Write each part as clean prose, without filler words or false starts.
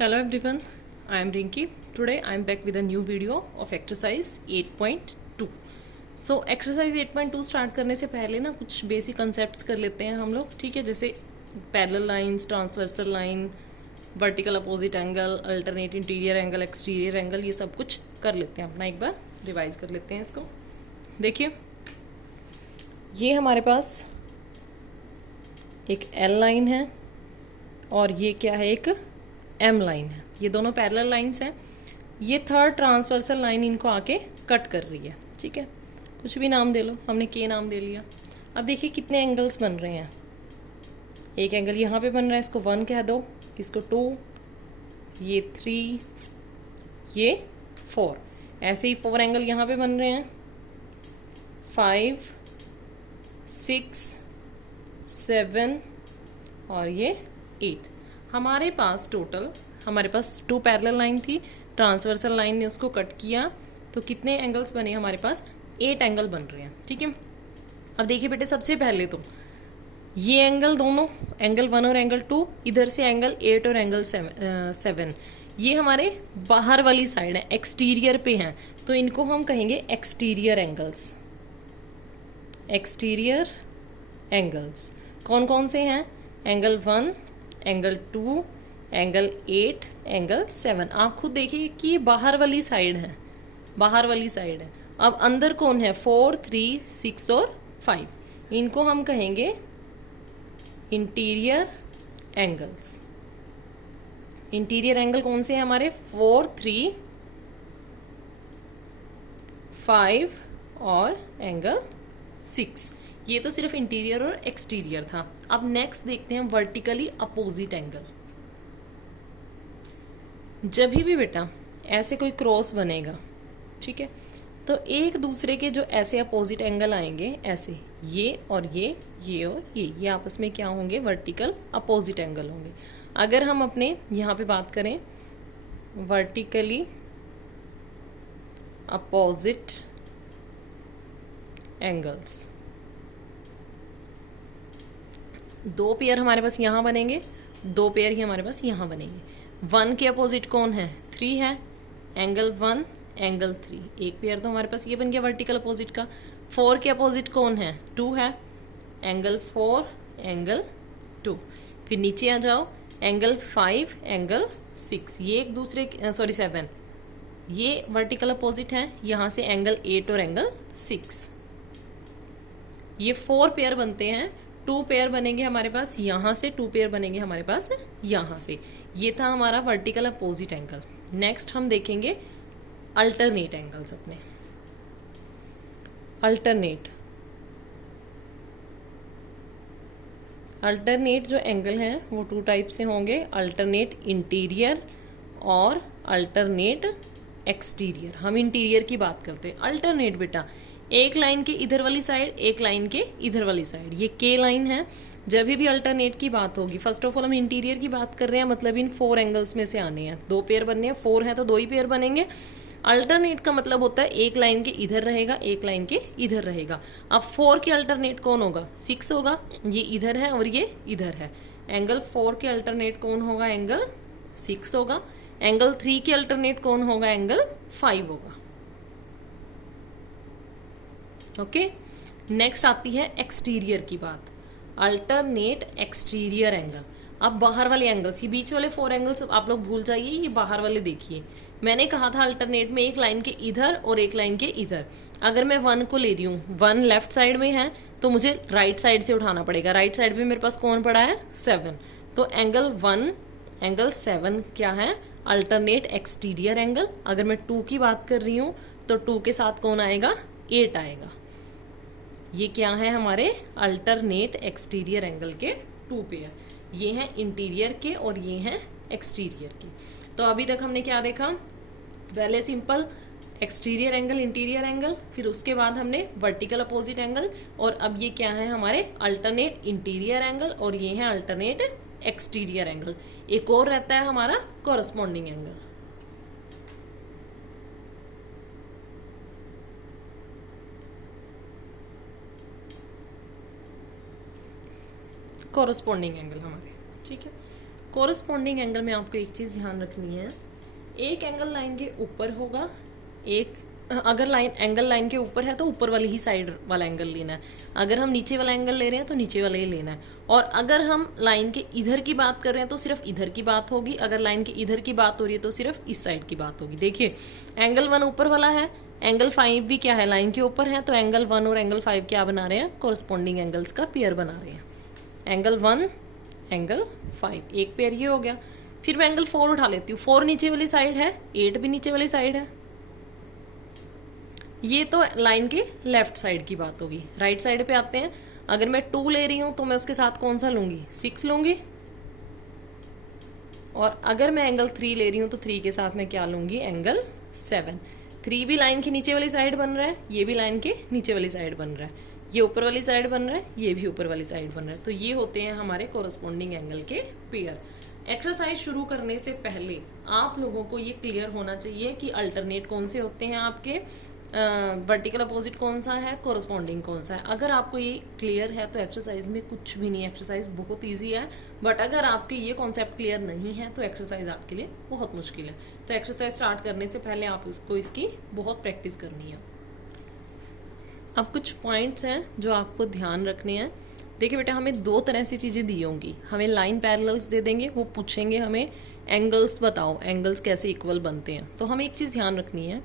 Hello everyone, I am Rinki. Today I am back with a new video of exercise 8.2. So exercise 8.2 start करने से पहले ना कुछ basic concepts कर लेते हैं हम लोग, ठीक है। जैसे parallel lines, transversal line, vertical opposite angle, alternate interior angle, exterior angle, ये सब कुछ कर लेते हैं अपना। एक बार रिवाइज कर लेते हैं इसको। देखिए, ये हमारे पास एक एल लाइन है और ये क्या है, एक एम लाइन है। ये दोनों पैरेलल लाइंस हैं। ये थर्ड ट्रांसवर्सल लाइन इनको आके कट कर रही है, ठीक है। कुछ भी नाम दे लो, हमने के नाम दे लिया। अब देखिए कितने एंगल्स बन रहे हैं। एक एंगल यहाँ पे बन रहा है, इसको 1 कह दो, इसको 2, ये 3, ये 4। ऐसे ही 4 एंगल यहाँ पे बन रहे हैं, 5, 6, 7 और ये 8। हमारे पास टोटल, हमारे पास 2 पैरेलल लाइन थी, ट्रांसवर्सल लाइन ने उसको कट किया, तो कितने एंगल्स बने हमारे पास? 8 एंगल बन रहे हैं, ठीक है। अब देखिए बेटे, सबसे पहले तो ये एंगल दोनों, एंगल 1 और एंगल 2, इधर से एंगल 8 और एंगल 7, ये हमारे बाहर वाली साइड है, एक्सटीरियर पे हैं, तो इनको हम कहेंगे एक्सटीरियर एंगल्स। एक्सटीरियर एंगल्स कौन कौन से हैं? Angle 1, angle 2, angle 8, angle 7। आप खुद देखिए कि ये बाहर वाली साइड है, बाहर वाली साइड है। अब अंदर कौन है? 4, 3, 6 और 5। इनको हम कहेंगे इंटीरियर एंगल्स। इंटीरियर एंगल कौन से हैं हमारे? 4, 3, 5 और एंगल 6। ये तो सिर्फ इंटीरियर और एक्सटीरियर था। अब नेक्स्ट देखते हैं वर्टिकली अपोजिट एंगल। जब भी बेटा ऐसे कोई क्रॉस बनेगा, ठीक है, तो एक दूसरे के जो ऐसे अपोजिट एंगल आएंगे, ऐसे ये और ये और ये आपस में क्या होंगे? वर्टिकल अपोजिट एंगल होंगे। अगर हम अपने यहाँ पे बात करें वर्टिकली अपोजिट एंगल्स, 2 पेयर हमारे पास यहाँ बनेंगे, 2 पेयर ही हमारे पास यहाँ बनेंगे। 1 के अपोजिट कौन है? 3 है, एंगल 1, एंगल 3, एक पेयर तो हमारे पास ये बन गया वर्टिकल अपोजिट का। 4 के अपोजिट कौन है? 2 है, एंगल 4, एंगल 2। फिर नीचे आ जाओ, एंगल 5, एंगल 6, ये एक दूसरे, सॉरी 7, ये वर्टिकल अपोजिट है, यहाँ से एंगल 8 और एंगल 6। ये 4 पेयर बनते हैं। 2 पेयर बनेंगे हमारे पास यहाँ से, 2 पेयर बनेंगे हमारे पास यहाँ से। ये था हमारा वर्टिकल अपोजिट एंगल। नेक्स्ट हम देखेंगे अल्टरनेट एंगल्स अपने। अल्टरनेट जो एंगल हैं वो 2 टाइप से होंगे, अल्टरनेट इंटीरियर और अल्टरनेट एक्सटीरियर। हम इंटीरियर की बात करते हैं। अल्टरनेट बेटा एक लाइन के इधर वाली साइड, एक लाइन के इधर वाली साइड, ये के लाइन है। जब भी अल्टरनेट की बात होगी, फर्स्ट ऑफ ऑल हम इंटीरियर की बात कर रहे हैं, मतलब इन 4 एंगल्स में से आने हैं। 2 पेयर बनने हैं, 4 हैं तो 2 ही पेयर बनेंगे। अल्टरनेट का मतलब होता है एक लाइन के इधर रहेगा, एक लाइन के इधर रहेगा। अब 4 के अल्टरनेट कौन होगा? 6 होगा, ये इधर है और ये इधर है। एंगल 4 के अल्टरनेट कौन होगा? एंगल 6 होगा। एंगल 3 के अल्टरनेट कौन होगा? एंगल 5 होगा। ओके, नेक्स्ट आती है एक्सटीरियर की बात। Alternate exterior angle. अब बाहर वाले एंगल्स, ये बीच वाले 4 एंगल्स आप लोग भूल जाइए, ये बाहर वाले देखिए। मैंने कहा था अल्टरनेट में एक लाइन के इधर और एक लाइन के इधर। अगर मैं 1 को ले रही हूँ, 1 लेफ्ट साइड में है, तो मुझे राइट साइड से उठाना पड़ेगा। राइट साइड पे मेरे पास कौन पड़ा है? 7। तो एंगल 1, एंगल 7 क्या है? Alternate exterior angle. अगर मैं 2 की बात कर रही हूँ तो 2 के साथ कौन आएगा? 8 आएगा। ये क्या है? हमारे अल्टरनेट एक्सटीरियर एंगल के 2 पेयर। ये हैं इंटीरियर के और ये हैं एक्सटीरियर के। तो अभी तक हमने क्या देखा? पहले simple exterior angle, interior angle, फिर उसके बाद हमने वर्टिकल अपोजिट एंगल, और अब ये क्या है? हमारे अल्टरनेट इंटीरियर एंगल और ये हैं अल्टरनेट एक्सटीरियर एंगल। एक और रहता है हमारा कॉरस्पॉन्डिंग एंगल। कॉरस्पॉन्डिंग एंगल हमारे, ठीक है। कोरस्पॉन्डिंग एंगल में आपको एक चीज़ ध्यान रखनी है, एक एंगल लाइन के ऊपर होगा, एक अगर एंगल लाइन के ऊपर है तो ऊपर वाली ही साइड वाला एंगल लेना है, अगर हम नीचे वाला एंगल ले रहे हैं तो नीचे वाला ही लेना है, और अगर हम लाइन के इधर की बात कर रहे हैं तो सिर्फ इधर की बात होगी, अगर लाइन के इधर की बात हो रही है तो सिर्फ इस साइड की बात होगी। देखिए एंगल 1 ऊपर वाला है, एंगल 5 भी क्या है, लाइन के ऊपर है, तो एंगल 1 और एंगल 5 क्या बना रहे हैं, कोरस्पॉन्डिंग एंगल्स का पेयर बना रहे हैं। एंगल 1 एंगल 5 एक पेयर ये हो गया। फिर मैं एंगल 4 उठा लेती हूँ, 4 नीचे वाली साइड है, 8 भी नीचे वाली साइड है। ये तो लाइन के लेफ्ट साइड की बात होगी। राइट साइड पे आते हैं, अगर मैं 2 ले रही हूँ तो मैं उसके साथ कौन सा लूंगी, 6 लूंगी, और अगर मैं एंगल 3 ले रही हूँ तो 3 के साथ मैं क्या लूंगी, एंगल 7। 3 भी लाइन के नीचे वाली साइड बन रहा है, ये भी लाइन के नीचे वाली साइड बन रहा है, ये ऊपर वाली साइड बन रहा है, ये भी ऊपर वाली साइड बन रहा है। तो ये होते हैं हमारे कोरस्पॉन्डिंग एंगल के पेयर। एक्सरसाइज शुरू करने से पहले आप लोगों को ये क्लियर होना चाहिए कि अल्टरनेट कौन से होते हैं आपके, वर्टिकल अपोजिट कौन सा है, कोरस्पॉन्डिंग कौन सा है। अगर आपको ये क्लियर है तो एक्सरसाइज में कुछ भी नहीं है, एक्सरसाइज बहुत इजी है। बट अगर आपके ये कॉन्सेप्ट क्लियर नहीं है तो एक्सरसाइज आपके लिए बहुत मुश्किल है। तो एक्सरसाइज स्टार्ट करने से पहले आप उसको इसकी बहुत प्रैक्टिस करनी है। अब कुछ पॉइंट्स हैं जो आपको ध्यान रखने हैं। देखिए बेटा, हमें 2 तरह से चीज़ें दी होंगी, हमें लाइन पैरेलल्स दे देंगे, वो पूछेंगे हमें एंगल्स बताओ, एंगल्स कैसे इक्वल बनते हैं। तो हमें एक चीज़ ध्यान रखनी है,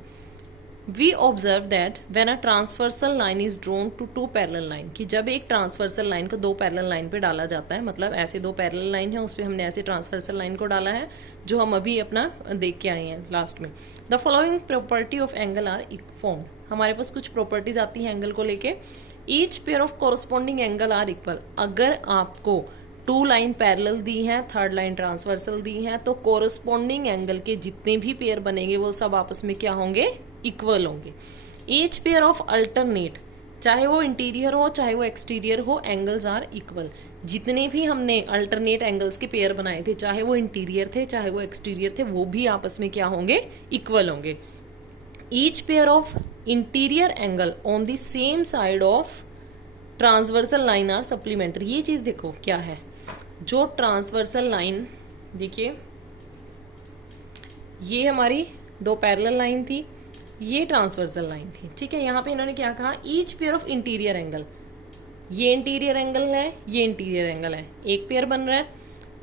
we observe that when a transversal line is drawn to 2 parallel line, कि जब एक ट्रांसवर्सल लाइन को 2 पैरेलल लाइन पे डाला जाता है, मतलब ऐसे 2 पैरेलल लाइन है, उस पर हमने ऐसे ट्रांसवर्सल लाइन को डाला है जो हम अभी अपना देख के आए हैं लास्ट में। The following property of angle are formed, हमारे पास कुछ प्रॉपर्टीज आती हैं एंगल को लेके। Each pair of corresponding angle are equal, अगर आपको 2 लाइन पैरेलल दी हैं, 3rd लाइन ट्रांसवर्सल दी हैं, तो कोरस्पॉन्डिंग एंगल के जितने भी पेयर बनेंगे वो सब आपस में क्या होंगे, इक्वल होंगे। ईच पेयर ऑफ अल्टरनेट, चाहे वो इंटीरियर हो चाहे वो एक्सटीरियर हो, एंगल्स आर इक्वल। जितने भी हमने अल्टरनेट एंगल्स के पेयर बनाए थे, चाहे वो इंटीरियर थे चाहे वो एक्सटीरियर थे, वो भी आपस में क्या होंगे, इक्वल होंगे। Each pair of interior angle on the same side of transversal line are supplementary. ये चीज देखो क्या है, जो ट्रांसवर्सल लाइन, देखिए ये हमारी 2 पैरेलल लाइन थी, ये ट्रांसवर्सल लाइन थी, ठीक है। यहाँ पे इन्होंने क्या कहा, each pair of interior angle, ये इंटीरियर एंगल है, ये इंटीरियर एंगल है, एक पेयर बन रहा है,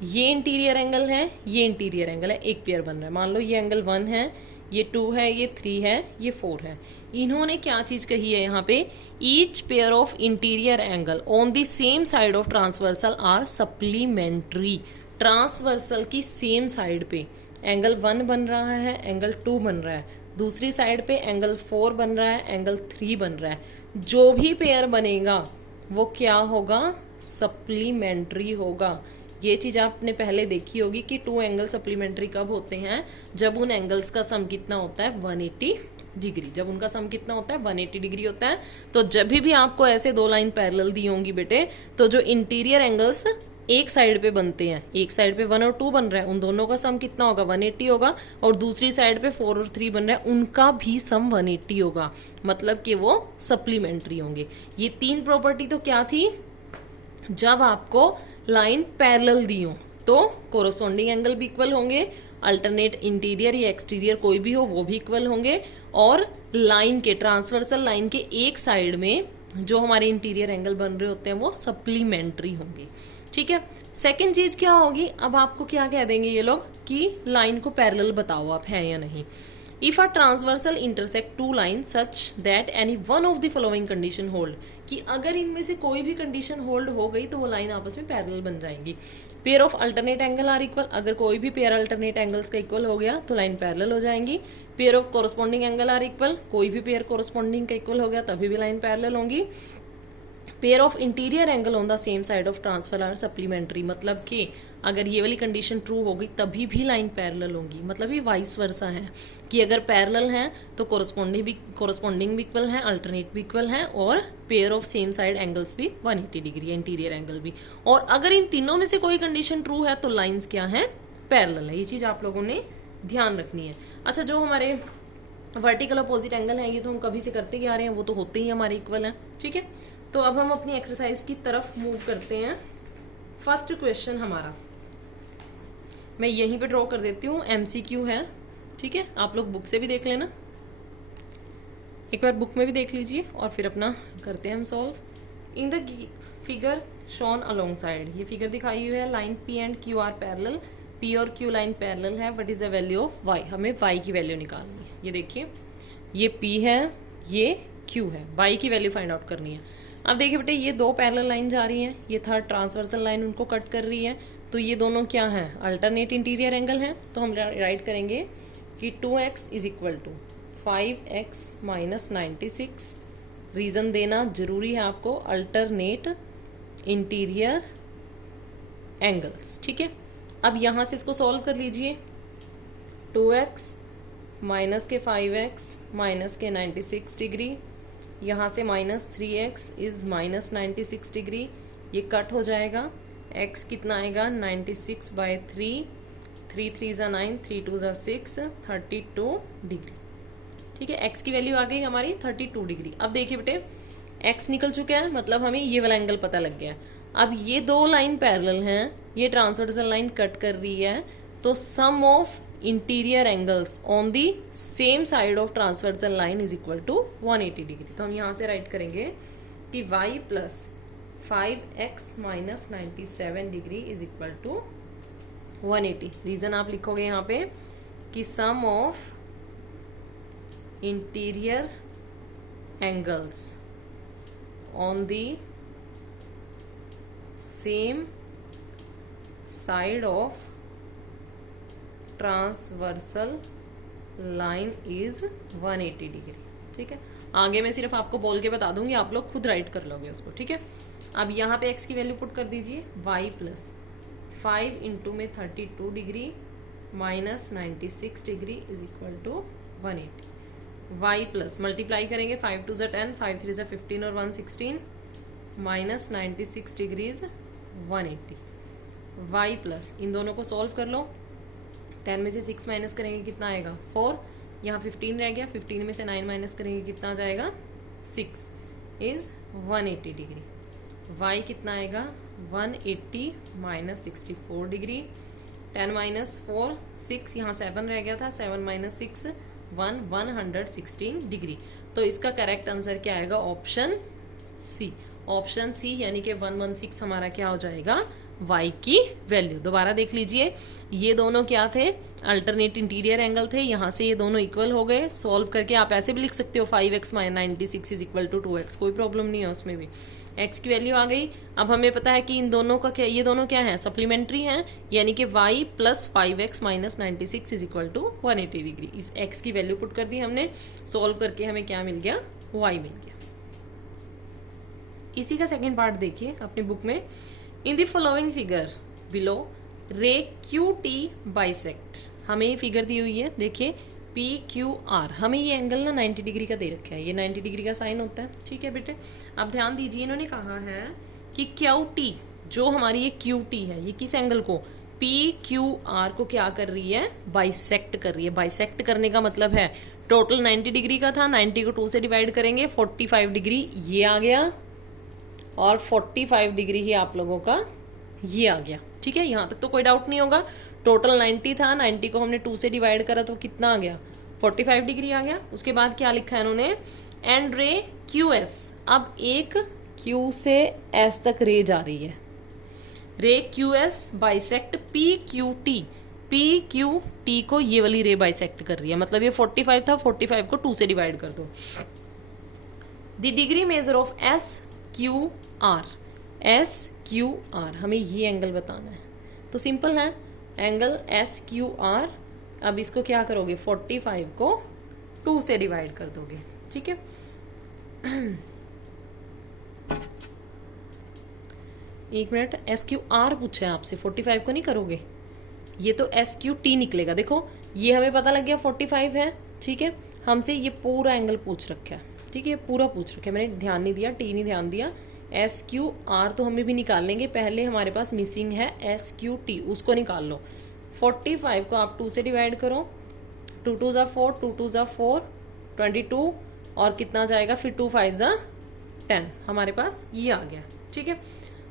ये इंटीरियर एंगल है, ये इंटीरियर एंगल है, एक पेयर बन रहा है। मान लो ये एंगल 1 है, ये 2 है, ये 3 है, ये 4 है। इन्होंने क्या चीज कही है यहाँ पे, each pair of interior angle on the same side of transversal are supplementary. Transversal की सेम साइड पे एंगल 1 बन रहा है, एंगल 2 बन रहा है, दूसरी साइड पे एंगल 4 बन रहा है, एंगल 3 बन रहा है। जो भी पेयर बनेगा वो क्या होगा, सप्लीमेंट्री होगा। ये चीज आपने पहले देखी होगी कि 2 एंगल सप्लीमेंट्री कब होते हैं, जब उन एंगल्स का सम कितना होता है, 180 डिग्री। जब उनका सम कितना होता है, 180 डिग्री होता है। तो जब भी आपको ऐसे 2 लाइन पैरेलल दी होंगी बेटे, तो जो इंटीरियर एंगल्स एक साइड पे बनते हैं, एक साइड पे 1 और 2 बन रहा है, उन दोनों का सम कितना होगा, 180 होगा, और दूसरी साइड पे 4 और 3 बन रहा है, उनका भी सम 180 होगा, मतलब कि वो सप्लीमेंट्री होंगे। ये 3 प्रॉपर्टी तो क्या थी, जब आपको लाइन पैरेलल दी हो तो कोरस्पॉन्डिंग एंगल भी इक्वल होंगे, अल्टरनेट इंटीरियर या एक्सटीरियर कोई भी हो वो भी इक्वल होंगे, और लाइन के ट्रांसवर्सल लाइन के एक साइड में जो हमारे इंटीरियर एंगल बन रहे होते हैं वो सप्लीमेंट्री होंगे, ठीक है। सेकंड चीज क्या होगी, अब आपको क्या कह देंगे ये लोग कि लाइन को पैरेलल बताओ आप है या नहीं। If a transversal intersect 2 line such that any one of the following condition hold, कि अगर इनमें से कोई भी कंडीशन होल्ड हो गई तो वो लाइन आपस में पैरेलल बन जाएंगी। Pair of alternate angle are equal, अगर कोई भी पेयर अल्टरनेट एंगल्स का इक्वल हो गया तो लाइन पैरेलल हो जाएंगी। Pair of corresponding angle are equal, कोई भी पेयर कोरस्पॉन्डिंग का इक्वल हो गया तभी भी लाइन पैरेलल होंगी। Pair of interior angle on the same side of transfer R supplementary, मतलब कि अगर ये वाली कंडीशन ट्रू होगी तभी भी लाइन पैरेलल होगी, मतलब ये वाइस वर्सा है कि अगर पैरेलल है तो कोरस्पॉन्डिंग भी इक्वल है, अल्टरनेट भी इक्वल है, और pair of same side angles भी 180 डिग्री है, इंटीरियर एंगल भी। और अगर इन तीनों में से कोई कंडीशन ट्रू है तो लाइन्स क्या है, पैरेलल है। ये चीज आप लोगों ने ध्यान रखनी है। अच्छा, जो हमारे वर्टिकल अपोजिट एंगल है ये तो हम कभी से करते ही आ रहे हैं, वो तो होते ही हमारे इक्वल है, ठीक है। तो अब हम अपनी एक्सरसाइज की तरफ मूव करते हैं। फर्स्ट क्वेश्चन हमारा, मैं यहीं पे ड्रॉ कर देती हूँ, MCQ है, ठीक है, आप लोग बुक से भी देख लेना, एक बार बुक में भी देख लीजिए और फिर अपना करते हैं हम solve. In the figure shown alongside, ये फिगर दिखाई हुई है, line P and Q are parallel, P और Q लाइन पैरेलल है, what is the value of Y, हमें Y की वैल्यू निकालनी है। ये देखिए, ये P है, ये Q है, Y की वैल्यू फाइंड आउट करनी है। अब देखिए बेटे, ये दो पैरेलल लाइन जा रही हैं, ये थर्ड ट्रांसवर्सल लाइन उनको कट कर रही है, तो ये दोनों क्या हैं, अल्टरनेट इंटीरियर एंगल हैं। तो हम राइट करेंगे कि 2x is equal to 5x minus 96, reason देना जरूरी है आपको, अल्टरनेट इंटीरियर एंगल्स, ठीक है। अब यहाँ से इसको सॉल्व कर लीजिए, 2x माइनस के 5x माइनस के 96 डिग्री, यहाँ से minus 3x is minus 96 degree, ये कट हो जाएगा, x कितना आएगा 96/3, 3 3 ज़ा 9, 3 2 ज़ा 6, 32 डिग्री, ठीक है। x की वैल्यू आ गई हमारी 32 डिग्री। अब देखिए बेटे, x निकल चुका है, मतलब हमें ये वाला एंगल पता लग गया। अब ये दो लाइन पैरेलल हैं, ये ट्रांसवर्सल लाइन कट कर रही है, तो sum of interior angles on the same side of transversal line is equal to 180 degree. तो हम यहाँ से राइट करेंगे कि y plus 5x minus 97 degree is equal to 180। Reason आप लिखोगे यहाँ पे कि sum of interior angles on the same side of transversal line is 180 degree, ठीक है। आगे मैं सिर्फ आपको बोल के बता दूंगी, आप लोग खुद राइट कर लोगे उसको, ठीक है। अब यहाँ पे x की वैल्यू पुट कर दीजिए, y प्लस 5 इंटू में 32 degree minus 96 degree is equal to 180। y plus multiply करेंगे, 5 2 ज़ा 10, 5 3 ज़ा 15 और 116 माइनस 96 डिग्रीज 180। y प्लस इन दोनों को सॉल्व कर लो, 10 में से 6 माइनस करेंगे कितना आएगा 4, यहाँ 15 रह गया, 15 में से 9 माइनस करेंगे कितना आ जाएगा 6 इज़ 180 डिग्री। y कितना आएगा 180 माइनस 64 डिग्री, 10 माइनस 4 6, यहाँ 7 रह गया था, 7 माइनस 6 116 डिग्री। तो इसका करेक्ट आंसर क्या आएगा, ऑप्शन सी। ऑप्शन सी यानी कि 116 हमारा क्या हो जाएगा, y की वैल्यू। दोबारा देख लीजिए, ये दोनों क्या थे, अल्टरनेट इंटीरियर एंगल थे, यहाँ से ये दोनों इक्वल हो गए। सॉल्व करके आप ऐसे भी लिख सकते हो 5x minus 96 is equal to 2x, कोई प्रॉब्लम नहीं है उसमें भी। x की वैल्यू आ गई। अब हमें पता है कि इन दोनों का क्या, ये दोनों क्या है, सप्लीमेंट्री हैं, यानी कि y plus 5x minus 96 is equal to 180 degree. इस x की वैल्यू पुट कर दी हमने, सॉल्व करके हमें क्या मिल गया, y मिल गया। इसी का सेकेंड पार्ट देखिए अपनी बुक में, in the following figure below रे QT बाइसेक्ट। हमें ये फिगर दी हुई है, देखिए PQR, हमें ये एंगल ना 90 डिग्री का दे रखा है, ये 90 डिग्री का साइन होता है, ठीक है बेटे। अब ध्यान दीजिए, इन्होंने कहा है कि QT जो हमारी ये QT है, ये किस एंगल को, PQR को क्या कर रही है, बाइसेक्ट कर रही है। बाइसेक्ट करने का मतलब है टोटल 90 डिग्री का था, 90 को 2 से डिवाइड करेंगे, 45 डिग्री ये आ गया और 45 डिग्री ही आप लोगों का ये आ गया, ठीक है। यहाँ तक तो कोई डाउट नहीं होगा। टोटल 90 था, 90 को हमने 2 से डिवाइड करा तो कितना आ गया, 45 डिग्री आ गया। उसके बाद क्या लिखा है इन्होंने, एंड रे QS। अब एक Q से S तक रे जा रही है, रे QS बाइसेक्ट PQT। PQT को ये वाली रे बाइसेक्ट कर रही है, मतलब ये 45 था, 45 को 2 से डिवाइड कर दो। The degree measure of SQR, SQR हमें ये एंगल बताना है, तो सिंपल है, एंगल SQR। अब इसको क्या करोगे, 45 को 2 से डिवाइड कर दोगे, ठीक है। एक मिनट, SQR पूछा है आपसे, 45 को नहीं करोगे, ये तो SQT निकलेगा। देखो ये हमें पता लग गया 45 है, ठीक है। हमसे ये पूरा एंगल पूछ रखा है, ठीक है, पूरा पूछ रखा है, मैंने ध्यान नहीं दिया, टी नहीं ध्यान दिया। SQR तो हमें भी निकाल लेंगे, पहले हमारे पास मिसिंग है SQT, उसको निकाल लो। 45 को आप 2 से डिवाइड करो, 2 2 ज़ा 4, 2 2 ज़ा 4, 22 और कितना जाएगा फिर 2 5 ज़ा 10, हमारे पास ये आ गया, ठीक है।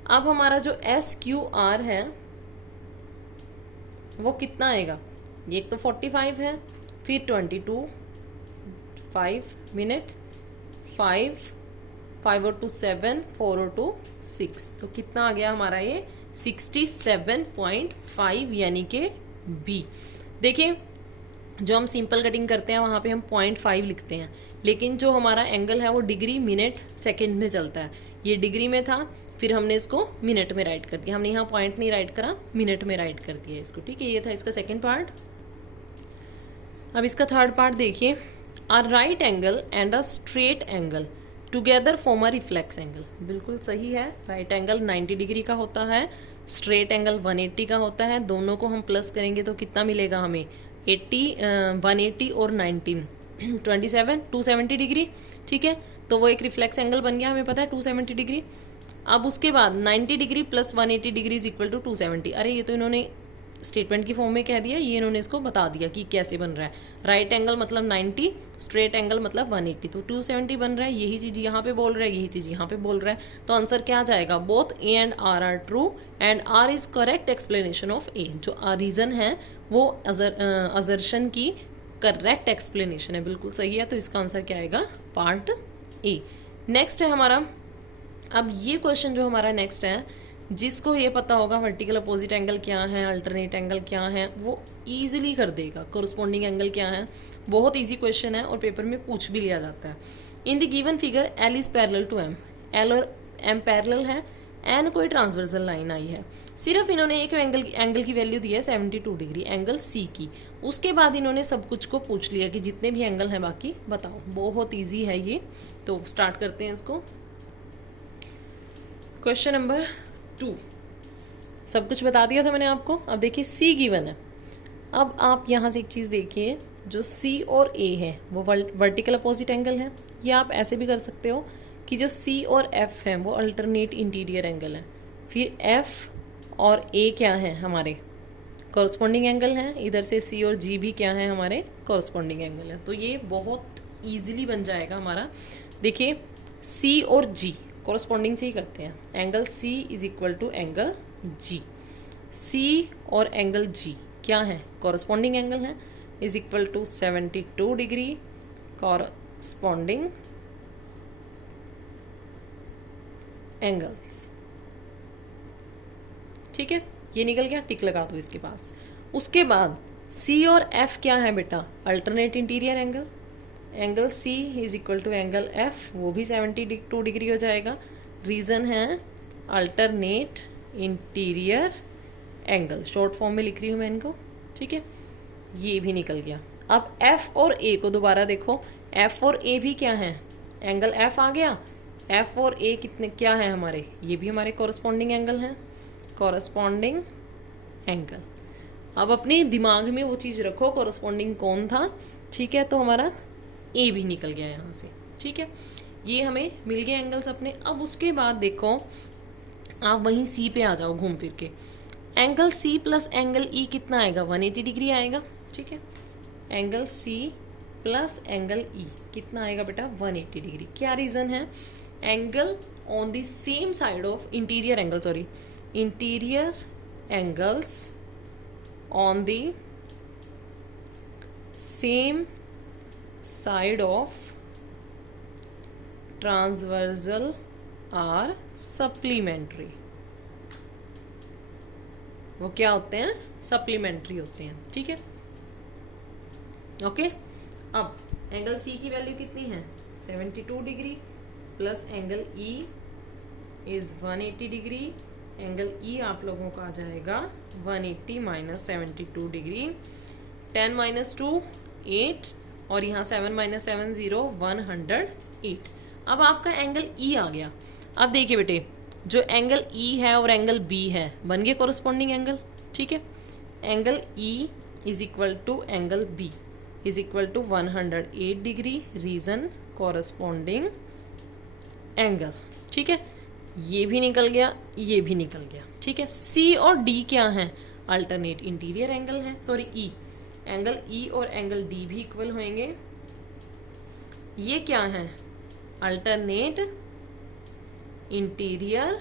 अब हमारा जो SQR है वो कितना आएगा, ये एक तो 45 है, फिर 22 5 मिनट, 5 5 और 2 7, 4 और 2 6, तो कितना आ गया हमारा ये 67.5 यानी कि बी। देखिए जो हम सिंपल कटिंग करते हैं वहाँ पे हम 0.5 लिखते हैं, लेकिन जो हमारा एंगल है वो डिग्री मिनट सेकंड में चलता है। ये डिग्री में था, फिर हमने इसको मिनट में राइट कर दिया, हमने यहाँ पॉइंट नहीं राइट करा, मिनट में राइट कर दिया इसको, ठीक है। ये था इसका सेकेंड पार्ट। अब इसका थर्ड पार्ट देखिए, a right angle and a straight angle together form a reflex angle. बिल्कुल सही है, राइट एंगल 90 डिग्री का होता है, स्ट्रेट एंगल 180 का होता है। दोनों को हम प्लस करेंगे तो कितना मिलेगा हमें, 180 और 19 27 270 डिग्री, ठीक है। तो वो एक रिफ्लेक्स एंगल बन गया, हमें पता है 270 डिग्री। अब उसके बाद 90 degree plus 180 degree is equal to 270। अरे ये तो इन्होंने स्टेटमेंट की फॉर्म में कह दिया, ये इन्होंने इसको बता दिया कि कैसे बन रहा है। राइट एंगल मतलब 90, स्ट्रेट एंगल मतलब 180, तो 270 बन रहा है। यही चीज़ यहाँ पे बोल रहा है, यही चीज़ यहाँ पे बोल रहा है, तो आंसर क्या आ जाएगा, both A and R are true and R is correct explanation of A. जो रीजन है वो अजर्शन की करेक्ट एक्सप्लेनेशन है, बिल्कुल सही है। तो इसका आंसर क्या आएगा, पार्ट ए। नेक्स्ट है हमारा, अब ये क्वेश्चन जो हमारा नेक्स्ट है, जिसको ये पता होगा वर्टिकल अपोजिट एंगल क्या है, अल्टरनेट एंगल क्या है, वो ईजिली कर देगा। कोरस्पॉन्डिंग एंगल क्या है, बहुत इजी क्वेश्चन है और पेपर में पूछ भी लिया जाता है। In the given figure l is parallel to m, l और एम पैरेलल है, एन कोई ट्रांसवर्सल लाइन आई है। सिर्फ इन्होंने एक एंगल की वैल्यू दी है 72 डिग्री, एंगल सी की। उसके बाद इन्होंने सब कुछ को पूछ लिया कि जितने भी एंगल हैं बाकी बताओ। बहुत ईजी है ये, तो स्टार्ट करते हैं इसको। क्वेश्चन नंबर 2, सब कुछ बता दिया था मैंने आपको। अब देखिए सी गिवन है। अब आप यहाँ से एक चीज़ देखिए, जो सी और ए है वो वर्टिकल अपोजिट एंगल है, या आप ऐसे भी कर सकते हो कि जो सी और एफ है वो अल्टरनेट इंटीरियर एंगल है। फिर एफ और ए क्या है, हमारे कॉरस्पॉन्डिंग एंगल हैं। इधर से सी और जी भी क्या है, हमारे कॉरस्पॉन्डिंग एंगल है। तो ये बहुत ईजिली बन जाएगा हमारा। देखिए सी और जी कॉरस्पॉन्डिंग से ही करते हैं। Angle C is equal to angle G, C और एंगल जी क्या है, कॉरस्पॉन्डिंग एंगल है, is equal to 72 degree corresponding angles, ठीक है। ये निकल गया, टिक लगा दो इसके पास। उसके बाद सी और एफ क्या है बेटा, alternate interior angle. Angle C is equal to angle f, वो भी 72 डिग्री हो जाएगा। रीज़न है alternate interior angle, short form में लिख रही हूँ मैं इनको, ठीक है। ये भी निकल गया। अब एफ और ए को दोबारा देखो, एफ और ए भी क्या है, एंगल एफ आ गया। एफ और ए कितने क्या है हमारे, ये भी हमारे कॉरस्पॉन्डिंग एंगल हैं, कॉरस्पॉन्डिंग एंगल। अब अपने दिमाग में वो चीज़ रखो, कॉरस्पॉन्डिंग कौन था, ठीक है। तो हमारा ए भी निकल गया यहाँ से, ठीक है। ये हमें मिल गए एंगल्स अपने। अब उसके बाद देखो, आप वहीं सी पे आ जाओ घूम फिर के। Angle c plus angle e कितना आएगा, 180 डिग्री आएगा, ठीक है। Angle c plus angle e कितना आएगा बेटा, 180 डिग्री। क्या रीज़न है, angle on the same side of interior angle, sorry interior angles on the same side of transversal are supplementary. वो क्या होते हैं, सप्लीमेंट्री होते हैं, ठीक है, ओके। अब एंगल सी की वैल्यू कितनी है, 72 degree plus angle e is 180 degree. Angle E आप लोगों का आ जाएगा 180 माइनस 72 डिग्री। 10 माइनस 2 8 और यहाँ 7 माइनस 7 0 108। अब आपका एंगल ई आ गया। अब देखिए बेटे, जो एंगल ई है और एंगल बी है बन गए कॉरस्पॉन्डिंग एंगल, ठीक है। Angle e is equal to angle b is equal to 108 degree, reason corresponding angle, ठीक है। ये भी निकल गया, ये भी निकल गया, ठीक है। सी और डी क्या है, अल्टरनेट इंटीरियर एंगल है, सॉरी ई, एंगल ई और एंगल डी भी इक्वल होंगे। ये क्या है, अल्टरनेट इंटीरियर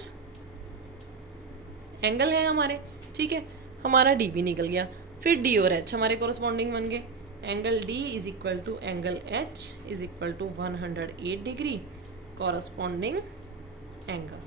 एंगल है हमारे, ठीक है। हमारा डी भी निकल गया। फिर डी और एच हमारे कोरस्पॉन्डिंग बन गए। Angle d is equal to angle h is equal to 108 degree corresponding angle.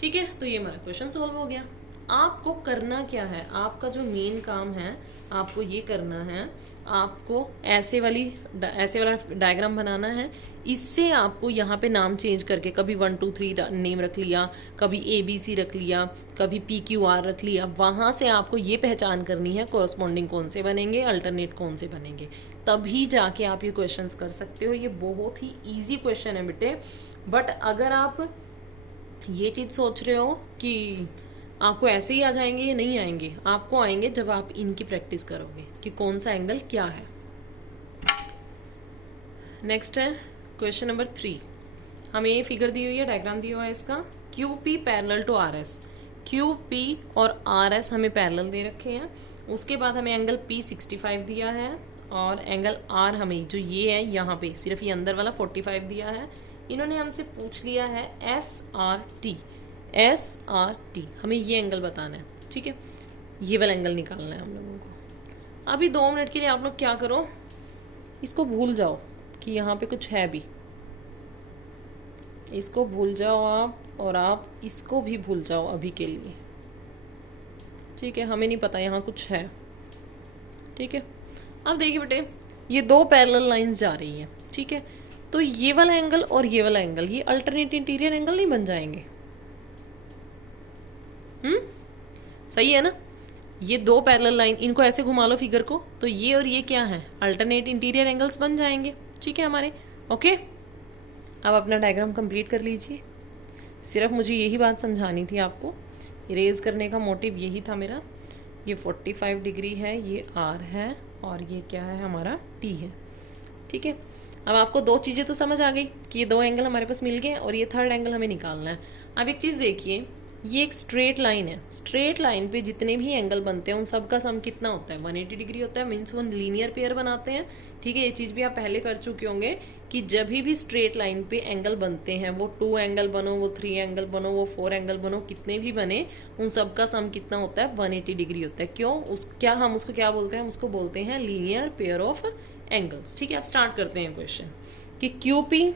ठीक है, तो ये हमारा क्वेश्चन सॉल्व हो गया। आपको करना क्या है, आपका जो मेन काम है आपको ये करना है, आपको ऐसे वाला डायग्राम बनाना है। इससे आपको यहाँ पे नाम चेंज करके कभी 1 2 3 नेम रख लिया, कभी ABC रख लिया, कभी PQR रख लिया, वहाँ से आपको ये पहचान करनी है कोरस्पॉन्डिंग कौन से बनेंगे, अल्टरनेट कौन से बनेंगे, तभी जाके आप ये क्वेश्चंस कर सकते हो। ये बहुत ही ईजी क्वेश्चन है बेटे। बट अगर आप ये चीज़ सोच रहे हो कि आपको ऐसे ही आ जाएंगे, ये नहीं आएंगे, आपको आएंगे जब आप इनकी प्रैक्टिस करोगे कि कौन सा एंगल क्या है। नेक्स्ट है क्वेश्चन नंबर 3। हमें ये फिगर दी हुई है, डायग्राम दिया हुआ है इसका, QP parallel to RS। QP और RS हमें पैरेलल दे रखे हैं। उसके बाद हमें एंगल P 65 दिया है और एंगल R हमें जो ये है यहाँ पे सिर्फ ये अंदर वाला 45 दिया है। इन्होंने हमसे पूछ लिया है SRT, हमें ये एंगल बताना है। ठीक है, ये वाला एंगल निकालना है हम लोगों को। अभी 2 मिनट के लिए आप लोग क्या करो, इसको भूल जाओ कि यहाँ पे कुछ है भी, इसको भूल जाओ आप, और आप इसको भी भूल जाओ अभी के लिए। ठीक है, हमें नहीं पता यहाँ कुछ है। ठीक है, अब देखिए बेटे, ये 2 पैरेलल लाइंस जा रही हैं। ठीक है, तो ये वाला एंगल और ये वाला एंगल, ये अल्टरनेट इंटीरियर एंगल नहीं बन जाएंगे? सही है ना? ये 2 पैरेलल लाइन, इनको ऐसे घुमा लो फिगर को, तो ये और ये क्या है, अल्टरनेट इंटीरियर एंगल्स बन जाएंगे। ठीक है हमारे, ओके। अब अपना डायग्राम कंप्लीट कर लीजिए। सिर्फ मुझे यही बात समझानी थी आपको, इरेज करने का मोटिव यही था मेरा। ये 45 डिग्री है, ये R है, और ये क्या है हमारा T है। ठीक है, अब आपको 2 चीज़ें तो समझ आ गई कि ये 2 एंगल हमारे पास मिल गए और ये 3rd एंगल हमें निकालना है। अब एक चीज़ देखिए, ये एक स्ट्रेट लाइन है। स्ट्रेट लाइन पे जितने भी एंगल बनते हैं उन सब का सम कितना होता है, 180 डिग्री होता है। मीन्स वो लीनियर पेयर बनाते हैं। ठीक है, ये चीज़ भी आप पहले कर चुके होंगे कि जब भी स्ट्रेट लाइन पे एंगल बनते हैं, वो 2 एंगल बनो, वो 3 एंगल बनो, वो 4 एंगल बनो, कितने भी बने, उन सब का सम कितना होता है, 180 डिग्री होता है। क्यों? हम उसको क्या बोलते हैं? हम उसको बोलते हैं लीनियर पेयर ऑफ एंगल्स। ठीक है, आप स्टार्ट करते हैं क्वेश्चन कि QP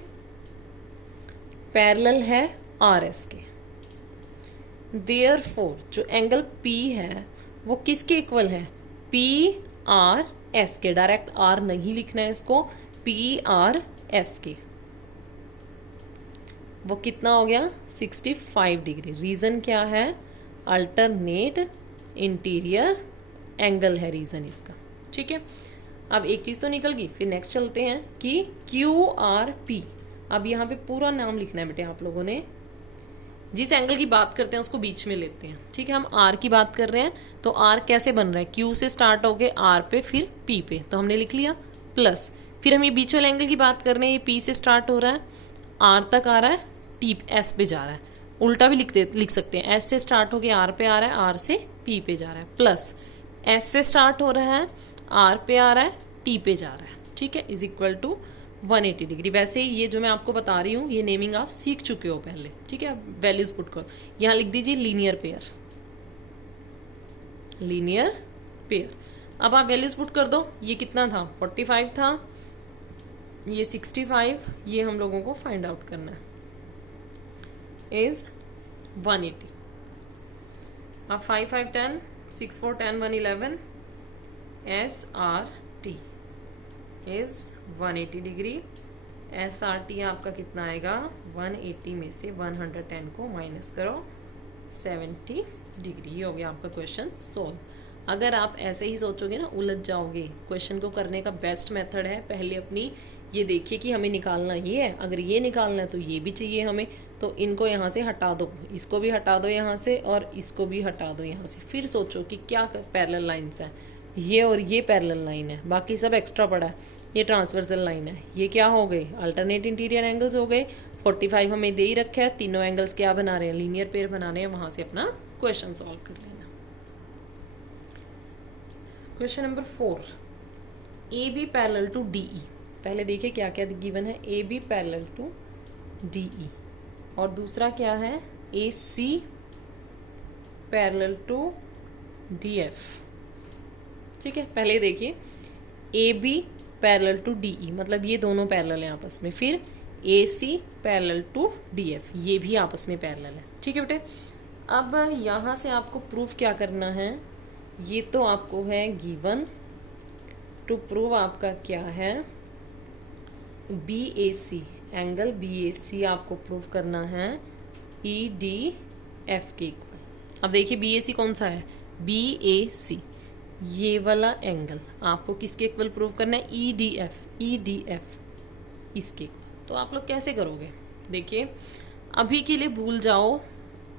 पैरेलल है RS के। Therefore, जो एंगल P है वो किसके इक्वल है? PRS के। डायरेक्ट R नहीं लिखना है इसको, PRS के। वो कितना हो गया? 65 डिग्री। रीजन क्या है? अल्टरनेट इंटीरियर एंगल है रीजन इसका। ठीक है, अब एक चीज तो निकल गई। फिर नेक्स्ट चलते हैं कि QRP। अब यहाँ पे पूरा नाम लिखना है बेटे आप लोगों ने। जिस एंगल की बात करते हैं उसको बीच में लेते हैं। ठीक है, हम R की बात कर रहे हैं, तो R कैसे बन रहा है? Q से स्टार्ट हो गए R पे, फिर P पे, तो हमने लिख लिया प्लस। फिर हम ये बीच वाले एंगल की बात कर रहे हैं, ये P से स्टार्ट हो रहा है, R तक आ रहा है, T S पे जा रहा है। उल्टा भी लिख सकते हैं, S से स्टार्ट हो गया R पे आ रहा है, R से P पे जा रहा है, प्लस S से स्टार्ट हो रहा है, R पे आ रहा है, T पे जा रहा है। ठीक है, इज इक्वल टू 180 डिग्री। वैसे ये जो मैं आपको बता रही हूँ ये नेमिंग आप सीख चुके हो पहले। ठीक है, वैल्यूज पुट करो, यहाँ लिख दीजिए लीनियर पेयर, लीनियर पेयर। अब आप वैल्यूज पुट कर दो। ये कितना था? 45 था, ये 65, ये हम लोगों को फाइंड आउट करना है इज 180। अब 5 5 10, 6 4 10 1 11, SRT इज 180 डिग्री। SRT आपका कितना आएगा? 180 में से 110 को माइनस करो, 70 डिग्री। ये हो गया आपका क्वेश्चन सोल्व। अगर आप ऐसे ही सोचोगे ना उलझ जाओगे। क्वेश्चन को करने का बेस्ट मेथड है, पहले अपनी ये देखिए कि हमें निकालना ये है, अगर ये निकालना है तो ये भी चाहिए हमें, तो इनको यहाँ से हटा दो, इसको भी हटा दो यहाँ से, और इसको भी हटा दो यहाँ से। फिर सोचो कि क्या पैरेलल लाइन्स हैं, ये और ये पैरेलल लाइन है, बाकी सब एक्स्ट्रा पड़ा है, ये ट्रांसवर्सल लाइन है। ये क्या हो गए? अल्टरनेट इंटीरियर एंगल्स हो गए। 45 हमें दे ही रखा है, तीनों एंगल्स क्या बना रहे हैं? लीनियर पेयर बना रहे हैं। वहां से अपना क्वेश्चन सॉल्व कर लेना। Question number 4, AB parallel to DE। पहले देखिए क्या क्या गिवन है। AB पैरेलल टू DE, और दूसरा क्या है? AC parallel to DF। ठीक है, पहले देखिए A B parallel to D E, मतलब ये दोनों पैरेलल हैं आपस में। फिर A C parallel to D F, ये भी आपस में पैरेलल है। ठीक है बेटे, अब यहाँ से आपको प्रूफ क्या करना है, ये तो आपको है गिवन। टू प्रूव आपका क्या है, B A C, angle B A सी आपको प्रूव करना है ई डी एफ के इक्वल। अब देखिए बी ए सी कौन सा है, बी ए सी, ये वाला एंगल आपको किसके इक्वल प्रूव करना है, ई डी एफ, ई डी एफ इसके। तो आप लोग कैसे करोगे, देखिए अभी के लिए भूल जाओ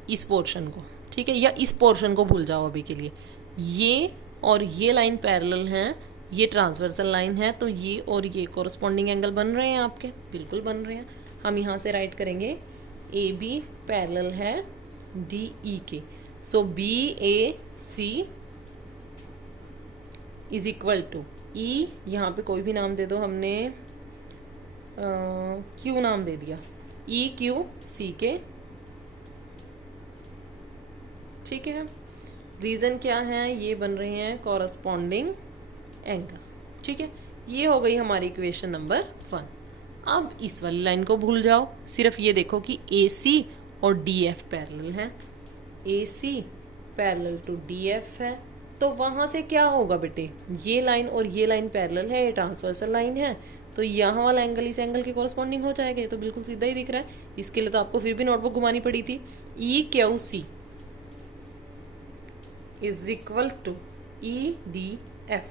इस पोर्शन को, ठीक है, या इस पोर्शन को भूल जाओ अभी के लिए। ये और ये लाइन पैरेलल हैं, ये ट्रांसवर्सल लाइन है, तो ये और ये कोरस्पॉन्डिंग एंगल बन रहे हैं आपके, बिल्कुल बन रहे हैं। हम यहाँ से राइट करेंगे ए बी पैरेलल है डी ई के, so B A C is equal to E, यहाँ पे कोई भी नाम दे दो, हमने क्यू नाम दे दिया, ई क्यू सी के। ठीक है, रीज़न क्या है, ये बन रहे हैं कॉरस्पॉन्डिंग एंगल। ठीक है, ये हो गई हमारी इक्वेशन नंबर 1। अब इस वाली लाइन को भूल जाओ, सिर्फ ये देखो कि ए सी और डी एफ पैरेलल हैं, A C parallel to D F है, तो वहाँ से क्या होगा बेटे, ये लाइन और ये लाइन पैरेलल है, ये ट्रांसवर्सल लाइन है, तो यहाँ वाला एंगल इस एंगल के कॉरस्पॉन्डिंग हो जाएगा। ये तो बिल्कुल सीधा ही दिख रहा है, इसके लिए तो आपको फिर भी नोटबुक घुमानी पड़ी थी। E Q C is equal to E D F,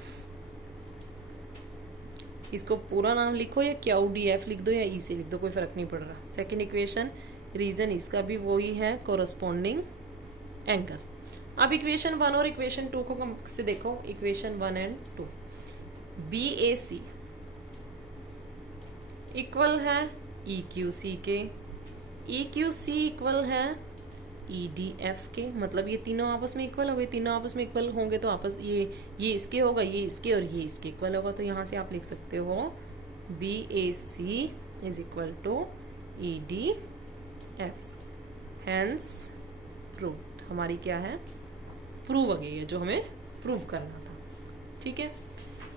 इसको पूरा नाम लिखो या क्यू डी एफ लिख दो या ई से लिख दो, कोई फर्क नहीं पड़ रहा। सेकेंड इक्वेशन, रीजन इसका भी वही है, कॉरस्पॉन्डिंग एंगल। अब इक्वेशन 1 और इक्वेशन 2 को कम से देखो, equation 1 and 2, B A C equal है ई क्यू सी के, ई क्यू सी इक्वल है ई डी एफ के, मतलब ये तीनों आपस में इक्वल हो गए। तीनों आपस में इक्वल होंगे तो आपस ये इसके होगा, ये इसके और ये इसके इक्वल होगा, तो यहाँ से आप लिख सकते हो B A C is equal to E D F, hence proved. हमारी क्या है, प्रूव हो गई है जो हमें प्रूव करना था। ठीक है,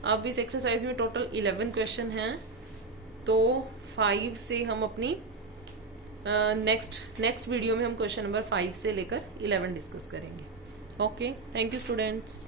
अब इस एक्सरसाइज में टोटल 11 क्वेश्चन हैं, तो 5 से हम अपनी नेक्स्ट वीडियो में हम क्वेश्चन नंबर 5 से लेकर 11 डिस्कस करेंगे। Okay, thank you students.